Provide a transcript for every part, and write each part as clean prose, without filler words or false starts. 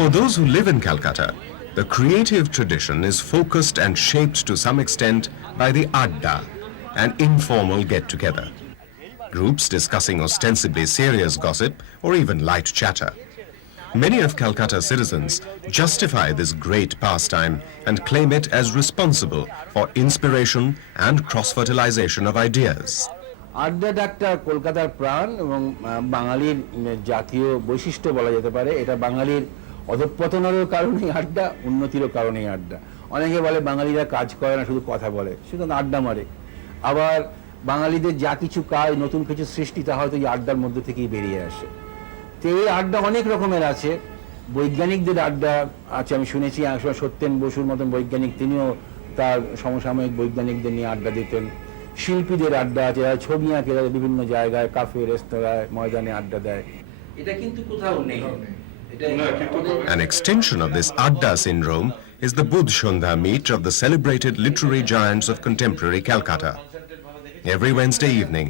For those who live in Calcutta, the creative tradition is focused and shaped to some extent by the Adda, an informal get-together. Groups discussing ostensibly serious gossip or even light chatter. Many of Calcutta citizens justify this great pastime and claim it as responsible for inspiration and cross-fertilization of ideas. আড্ডাটা একটা কলকাতার প্রাণ এবং বাঙালির জাতীয় বৈশিষ্ট্য বলা যেতে পারে। এটা বাঙালির অধঃপতনেরও কারণেই আড্ডা, উন্নতিরও কারণেই আড্ডা। অনেকে বলে বাঙালিরা কাজ করে না, শুধু কথা বলে, শুধু আড্ডা মারে। আবার বাঙালিদের যা কিছু কাজ, নতুন কিছু সৃষ্টি, তা হয়তো এই আড্ডার মধ্যে থেকেই বেরিয়ে আসে। তো এই আড্ডা অনেক রকমের আছে। বৈজ্ঞানিকদের আড্ডা আছে, আমি শুনেছি একসময় সত্যেন বসুর মতন বৈজ্ঞানিক, তিনিও তার সমসাময়িক বৈজ্ঞানিকদের নিয়ে আড্ডা দিতেন। শিল্পীদের আড্ডা আছে, যারা ছবি আঁকে, যারা বিভিন্ন জায়গায় কাফে, রেস্তোরাঁয়, ময়দানে আড্ডা দেয়। এটা কিন্তু কোথাও নেই। An extension of this Adda syndrome is the Budh Shondha meet of the celebrated literary giants of contemporary Calcutta. Every Wednesday evening,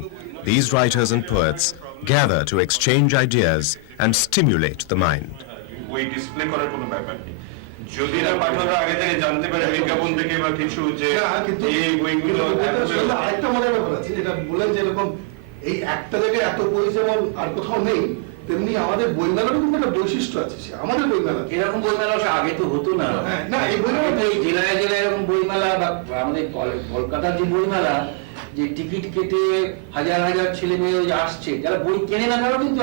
these writers and poets gather to exchange ideas and stimulate the mind. যদি না পাঠকরা আগে থেকে জানতে পারে বিজ্ঞাপন থেকে বা কিছু যে এই বইগুলো আরেকটা মজার ব্যাপার আছে, যেটা বলেন যে এরকম এই একটা জায়গায় এত বই যেমন আর কোথাও নেই, তেমনি আমাদের বইমেলারও কিন্তু একটা বৈশিষ্ট্য আছে। আমাদের বইমেলা এরকম বইমেলা আগে তো হতো না। না, এই বইমেলা জেলায় জেলায় এরকম বইমেলা, বা আমাদের কলকাতার যে বইমেলা, যে টিকিট কেটে হাজার হাজার ছেলে মেয়ে আসছে, যারা বই কেনে না তারাও কিন্তু